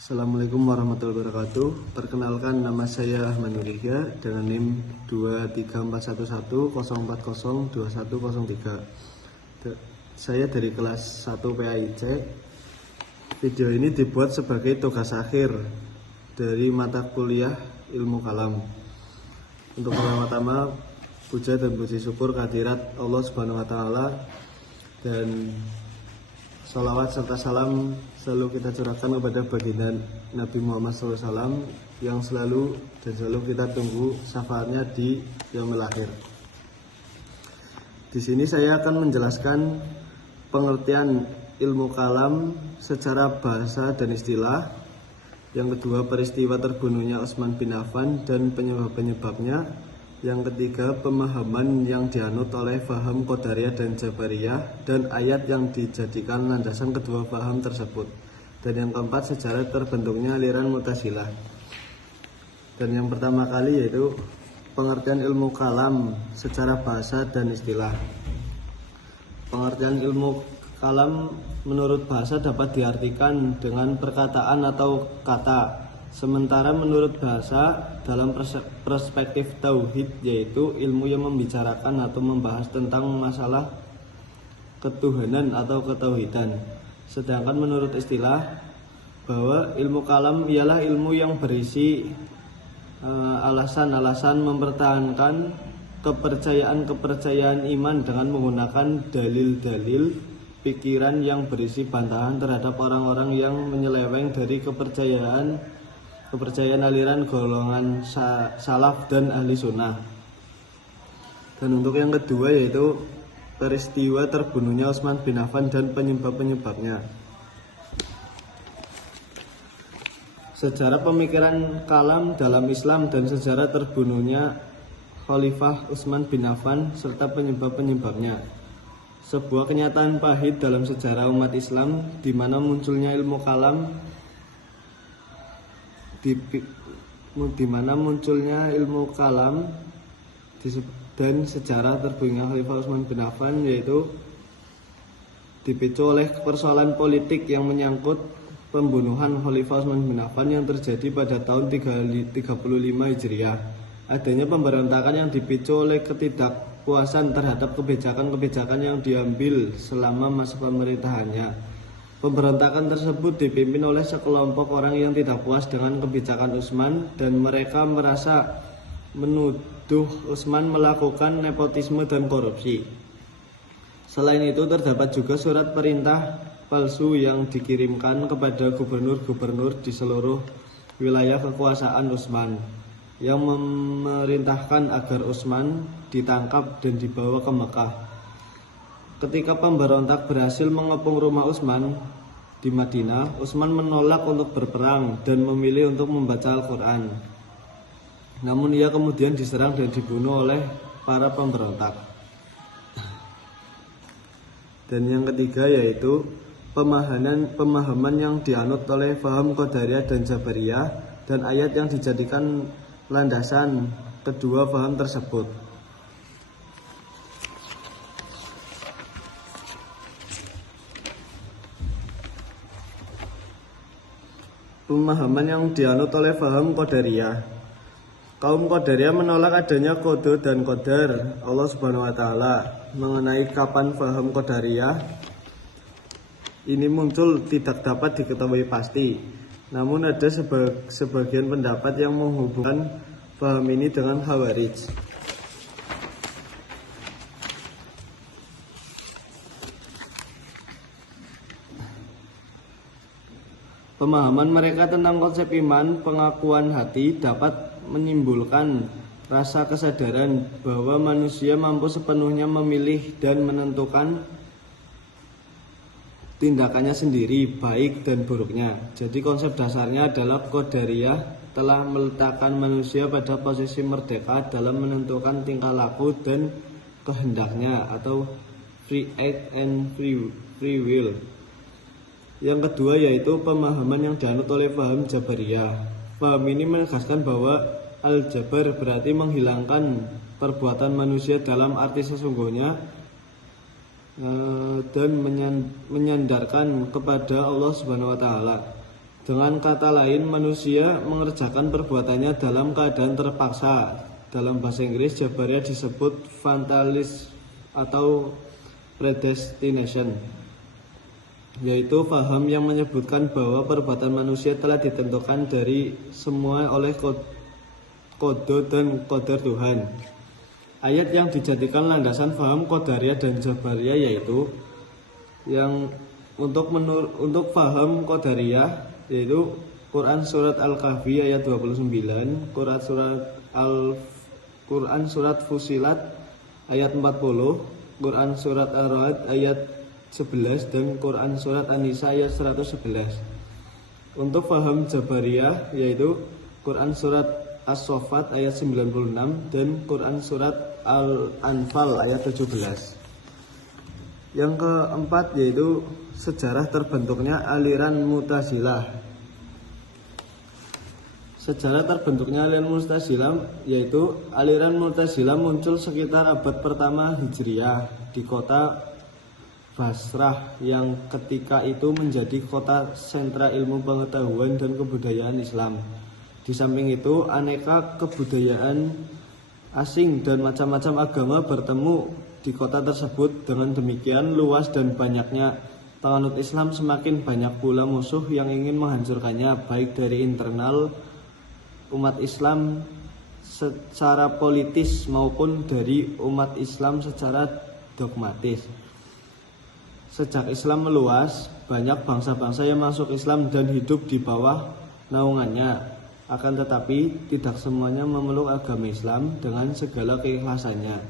Assalamualaikum warahmatullahi wabarakatuh. Perkenalkan, nama saya Ahmad Nurika dengan NIM 2341104021003. Saya dari kelas 1 PAIC. Video ini dibuat sebagai tugas akhir dari mata kuliah Ilmu Kalam. Untuk pertama-tama, puja dan puji syukur kehadirat Allah Subhanahu wa taala, dan salawat serta salam selalu kita curahkan kepada baginda Nabi Muhammad SAW yang selalu kita tunggu syafaatnya di yaumil akhir. Di sini saya akan menjelaskan pengertian ilmu kalam secara bahasa dan istilah. Yang kedua, peristiwa terbunuhnya Utsman bin Affan dan penyebab-penyebabnya. Yang ketiga, pemahaman yang dianut oleh paham Qadariyah dan Jabariyah dan ayat yang dijadikan landasan kedua paham tersebut. Dan yang keempat, sejarah terbentuknya aliran Mu'tazilah. Dan yang pertama kali yaitu pengertian ilmu kalam secara bahasa dan istilah. Pengertian ilmu kalam menurut bahasa dapat diartikan dengan perkataan atau kata. Sementara menurut bahasa, dalam perspektif tauhid, yaitu ilmu yang membicarakan atau membahas tentang masalah ketuhanan atau ketauhidan. Sedangkan menurut istilah, bahwa ilmu kalam ialah ilmu yang berisi alasan-alasan mempertahankan kepercayaan iman dengan menggunakan dalil-dalil pikiran yang berisi bantahan terhadap orang-orang yang menyeleweng dari kepercayaan aliran golongan salaf dan ahli sunnah. Dan untuk yang kedua yaitu peristiwa terbunuhnya Utsman bin Affan dan penyebab-penyebabnya. Sejarah pemikiran kalam dalam Islam dan sejarah terbunuhnya Khalifah Utsman bin Affan serta penyebab-penyebabnya. Sebuah kenyataan pahit dalam sejarah umat Islam di mana munculnya ilmu kalam dan sejarah terbunuhnya Khalifah Utsman bin Affan yaitu dipicu oleh persoalan politik yang menyangkut pembunuhan Khalifah Utsman bin Affan yang terjadi pada tahun 35 Hijriah. Adanya pemberontakan yang dipicu oleh ketidakpuasan terhadap kebijakan-kebijakan yang diambil selama masa pemerintahannya. Pemberontakan tersebut dipimpin oleh sekelompok orang yang tidak puas dengan kebijakan Utsman dan mereka merasa menuduh Utsman melakukan nepotisme dan korupsi. Selain itu terdapat juga surat perintah palsu yang dikirimkan kepada gubernur-gubernur di seluruh wilayah kekuasaan Utsman yang memerintahkan agar Utsman ditangkap dan dibawa ke Mekah. Ketika pemberontak berhasil mengepung rumah Utsman di Madinah, Utsman menolak untuk berperang dan memilih untuk membaca Al-Quran. Namun ia kemudian diserang dan dibunuh oleh para pemberontak. Dan yang ketiga yaitu pemahaman yang dianut oleh paham Qadariyah dan Jabariyah dan ayat yang dijadikan landasan kedua paham tersebut. Pemahaman yang dianut oleh paham Qadariyah. Kaum Qadariyah menolak adanya qada dan qadar Allah Subhanahu wa taala. Mengenai kapan paham Qadariyah ini muncul tidak dapat diketahui pasti. Namun ada sebagian pendapat yang menghubungkan paham ini dengan Khawarij. Pemahaman mereka tentang konsep iman, pengakuan hati dapat menimbulkan rasa kesadaran bahwa manusia mampu sepenuhnya memilih dan menentukan tindakannya sendiri, baik dan buruknya. Jadi konsep dasarnya adalah Qadariyah telah meletakkan manusia pada posisi merdeka dalam menentukan tingkah laku dan kehendaknya atau free act and free will. Yang kedua yaitu pemahaman yang dianut oleh paham Jabariyah. Paham ini menegaskan bahwa al-jabar berarti menghilangkan perbuatan manusia dalam arti sesungguhnya dan menyandarkan kepada Allah Subhanahu wa taala. Dengan kata lain, manusia mengerjakan perbuatannya dalam keadaan terpaksa. Dalam bahasa Inggris, Jabariyah disebut fatalism atau predestination, yaitu paham yang menyebutkan bahwa perbuatan manusia telah ditentukan dari semua oleh kode dan qadar Tuhan. Ayat yang dijadikan landasan paham Qadariyah dan Jabariyah yaitu yang untuk paham Qadariyah yaitu Quran surat Al-Kahfi ayat 29, Quran surat Fusilat ayat 40, Quran surat Ar-Ra'd ayat 11 dan Quran surat An-Nisa ayat 111. Untuk paham Jabariyah yaitu Quran surat As-Saffat ayat 96 dan Quran surat Al-Anfal ayat 17. Yang keempat yaitu sejarah terbentuknya aliran Mu'tazilah. Sejarah terbentuknya aliran Mu'tazilah yaitu aliran Mu'tazilah muncul sekitar abad pertama Hijriah di kota Basrah yang ketika itu menjadi kota sentra ilmu pengetahuan dan kebudayaan Islam. Di samping itu, aneka kebudayaan asing dan macam-macam agama bertemu di kota tersebut. Dengan demikian, luas dan banyaknya penganut Islam, semakin banyak pula musuh yang ingin menghancurkannya, baik dari internal umat Islam secara politis maupun dari umat Islam secara dogmatis. Sejak Islam meluas, banyak bangsa-bangsa yang masuk Islam dan hidup di bawah naungannya. Akan tetapi, tidak semuanya memeluk agama Islam dengan segala keikhlasannya.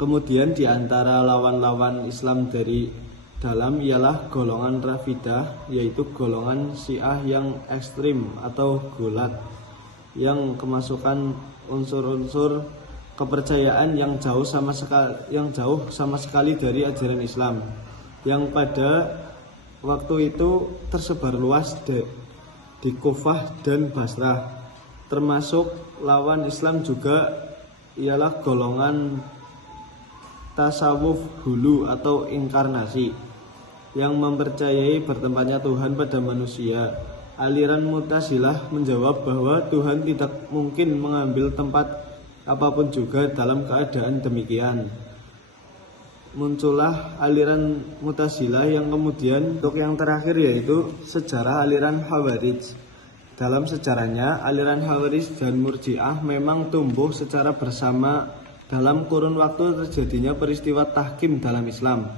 Kemudian di antara lawan-lawan Islam dari dalam ialah golongan Rafidah, yaitu golongan Syiah yang ekstrim atau gulat, yang kemasukan unsur-unsur kepercayaan yang jauh sama sekali dari ajaran Islam, yang pada waktu itu tersebar luas di Kufah dan Basrah. Termasuk lawan Islam juga ialah golongan tasawuf hulu atau inkarnasi, yang mempercayai bertempatnya Tuhan pada manusia. Aliran Mu'tazilah menjawab bahwa Tuhan tidak mungkin mengambil tempat apapun juga dalam keadaan demikian. Muncullah aliran Mu'tazilah yang kemudian untuk yang terakhir yaitu sejarah aliran Khawarij. Dalam sejarahnya, aliran Khawarij dan Murji'ah memang tumbuh secara bersama dalam kurun waktu terjadinya peristiwa tahkim dalam Islam.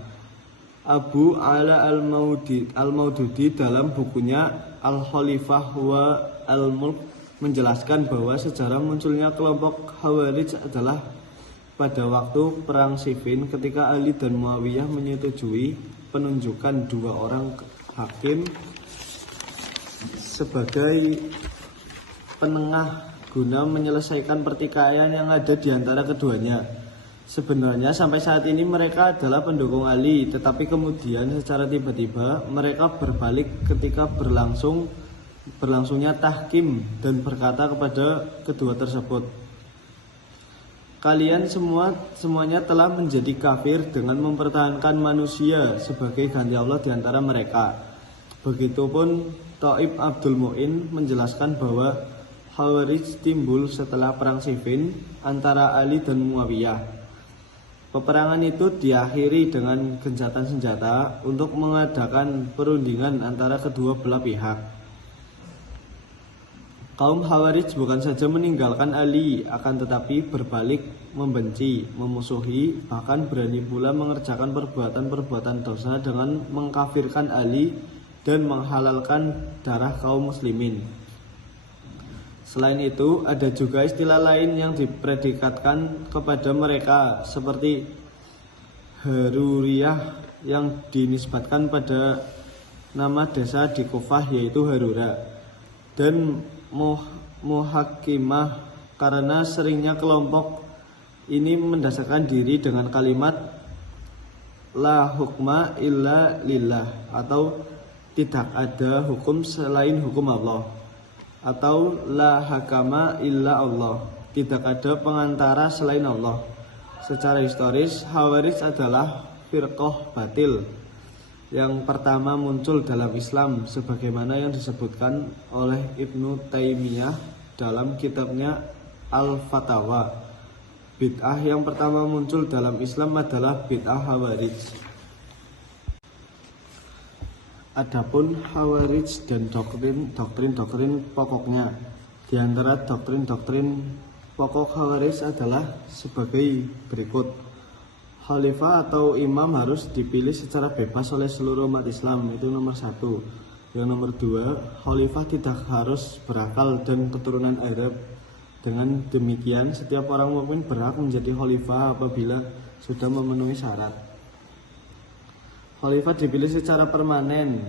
Abu Ala Al-Maududi dalam bukunya Al-Khalifah wa Al-Mulk menjelaskan bahwa sejarah munculnya kelompok Khawarij adalah pada waktu Perang Siffin ketika Ali dan Muawiyah menyetujui penunjukan dua orang hakim sebagai penengah guna menyelesaikan pertikaian yang ada di antara keduanya. Sebenarnya sampai saat ini mereka adalah pendukung Ali, tetapi kemudian secara tiba-tiba mereka berbalik ketika berlangsungnya tahkim dan berkata kepada kedua tersebut, "Kalian semuanya telah menjadi kafir dengan mempertahankan manusia sebagai ganti Allah di antara mereka." Begitupun Thaib Abdul Mu'in menjelaskan bahwa Khawarij timbul setelah Perang Siffin antara Ali dan Muawiyah. Peperangan itu diakhiri dengan gencatan senjata untuk mengadakan perundingan antara kedua belah pihak. Kaum Khawarij bukan saja meninggalkan Ali, akan tetapi berbalik membenci, memusuhi, bahkan berani pula mengerjakan perbuatan-perbuatan dosa dengan mengkafirkan Ali dan menghalalkan darah kaum muslimin. Selain itu, ada juga istilah lain yang dipredikatkan kepada mereka seperti Haruriyah yang dinisbatkan pada nama desa di Kufah yaitu Harura, dan Muhakimah karena seringnya kelompok ini mendasarkan diri dengan kalimat La hukma illa lillah atau tidak ada hukum selain hukum Allah, atau la hakama illa Allah, tidak ada pengantara selain Allah. Secara historis, Khawarij adalah firqah batil yang pertama muncul dalam Islam sebagaimana yang disebutkan oleh Ibnu Taimiyah dalam kitabnya Al-Fatawa. Bid'ah yang pertama muncul dalam Islam adalah bid'ah Khawarij. Adapun Khawarij dan doktrin pokoknya. Di antara doktrin pokok Khawarij adalah sebagai berikut. Khalifah atau imam harus dipilih secara bebas oleh seluruh umat Islam, itu nomor 1. Yang nomor 2, khalifah tidak harus berakal dan keturunan Arab. Dengan demikian, setiap orang mukmin berhak menjadi khalifah apabila sudah memenuhi syarat. Khalifah dipilih secara permanen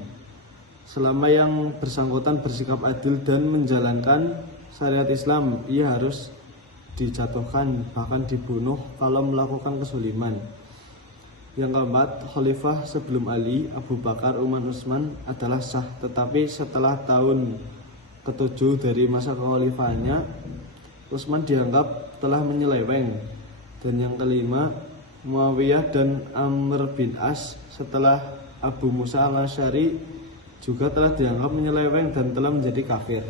selama yang bersangkutan bersikap adil dan menjalankan syariat Islam. Ia harus dijatuhkan, bahkan dibunuh kalau melakukan kesuliman. Yang keempat, khalifah sebelum Ali, Abu Bakar, Umar, Utsman adalah sah, tetapi setelah tahun ke-7 dari masa kekhalifahannya, Utsman dianggap telah menyeleweng. Dan yang kelima, Muawiyah dan Amr bin As setelah Abu Musa al-Asy'ari juga telah dianggap menyeleweng dan telah menjadi kafir.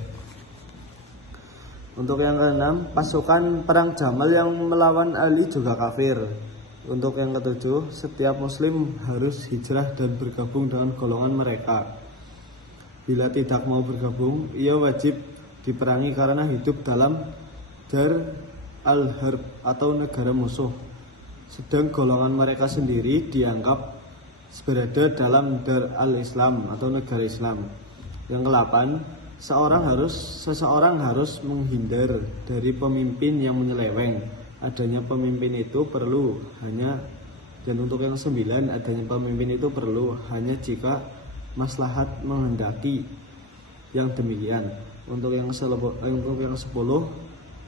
Untuk yang keenam, pasukan perang Jamal yang melawan Ali juga kafir. Untuk yang ketujuh, setiap muslim harus hijrah dan bergabung dengan golongan mereka. Bila tidak mau bergabung, ia wajib diperangi karena hidup dalam Dar al-Harb atau negara musuh. Sedang golongan mereka sendiri dianggap berada dalam Dar al-Islam atau negara Islam. Yang ke-8, seseorang harus menghindar dari pemimpin yang menyeleweng. Adanya pemimpin itu perlu hanya, dan untuk yang 9, adanya pemimpin itu perlu hanya jika maslahat menghendaki yang demikian. Untuk yang 10,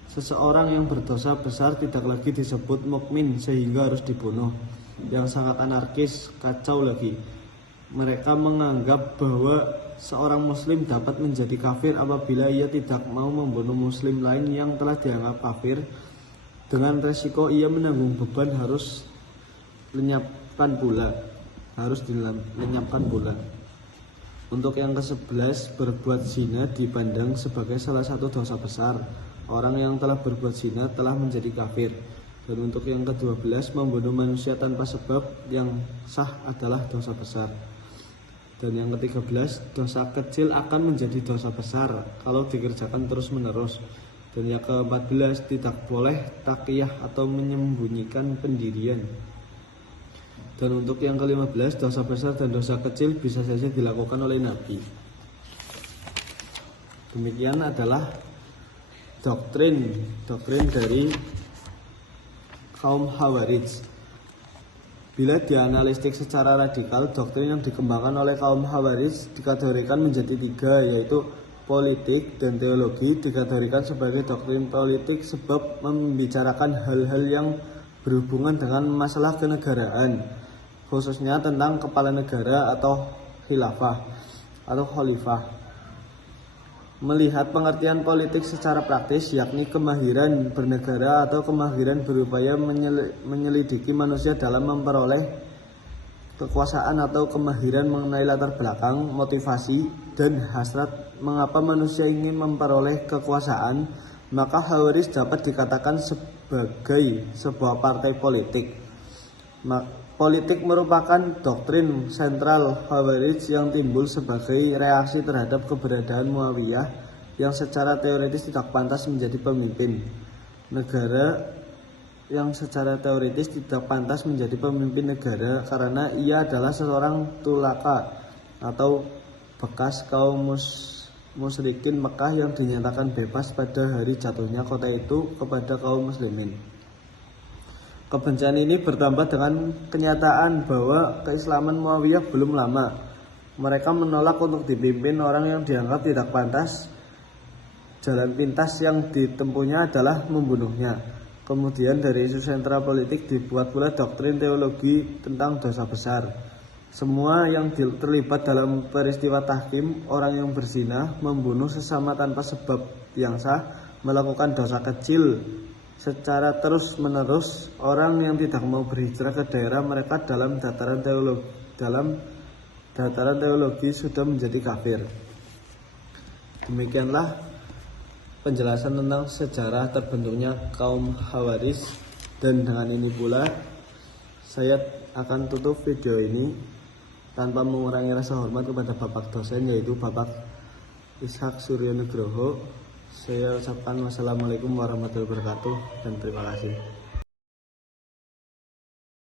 seseorang yang berdosa besar tidak lagi disebut mukmin sehingga harus dibunuh. Yang sangat anarkis, kacau lagi. Mereka menganggap bahwa seorang muslim dapat menjadi kafir apabila ia tidak mau membunuh muslim lain yang telah dianggap kafir, dengan resiko ia menanggung beban harus dilenyapkan pula. Untuk yang ke-11, berbuat zina dipandang sebagai salah satu dosa besar. Orang yang telah berbuat zina telah menjadi kafir. Dan untuk yang ke-12, membunuh manusia tanpa sebab yang sah adalah dosa besar. Dan yang ke-13, dosa kecil akan menjadi dosa besar kalau dikerjakan terus-menerus. Dan yang ke-14, tidak boleh taqiyah atau menyembunyikan pendirian. Dan untuk yang ke-15, dosa besar dan dosa kecil bisa saja dilakukan oleh Nabi. Demikian adalah doktrin dari kaum Khawarij. Bila dianalitik secara radikal, doktrin yang dikembangkan oleh kaum Khawarij dikategorikan menjadi 3, yaitu politik dan teologi. Dikategorikan sebagai doktrin politik sebab membicarakan hal-hal yang berhubungan dengan masalah kenegaraan, khususnya tentang kepala negara atau khilafah atau khalifah. Melihat pengertian politik secara praktis, yakni kemahiran bernegara atau kemahiran berupaya menyelidiki manusia dalam memperoleh kekuasaan atau kemahiran mengenai latar belakang, motivasi, dan hasrat mengapa manusia ingin memperoleh kekuasaan, maka Khawarij dapat dikatakan sebagai sebuah partai politik. Politik merupakan doktrin sentral Khawarij yang timbul sebagai reaksi terhadap keberadaan Muawiyah yang secara teoritis tidak pantas menjadi pemimpin negara karena ia adalah seorang tulaka atau bekas kaum musyrikin Mekah yang dinyatakan bebas pada hari jatuhnya kota itu kepada kaum muslimin. Kebencian ini bertambah dengan kenyataan bahwa keislaman Muawiyah belum lama. Mereka menolak untuk dipimpin orang yang dianggap tidak pantas. Jalan pintas yang ditempuhnya adalah membunuhnya. Kemudian dari isu sentral politik dibuat pula doktrin teologi tentang dosa besar. Semua yang terlibat dalam peristiwa tahkim, orang yang berzina, membunuh sesama tanpa sebab yang sah, melakukan dosa kecil secara terus-menerus, orang yang tidak mau berhijrah ke daerah mereka dalam dataran teologi sudah menjadi kafir. Demikianlah penjelasan tentang sejarah terbentuknya kaum Khawarij, dan dengan ini pula saya akan tutup video ini tanpa mengurangi rasa hormat kepada Bapak dosen, yaitu Bapak Ishak Suryo Nugroho. Saya ucapkan wassalamualaikum warahmatullahi wabarakatuh dan terima kasih.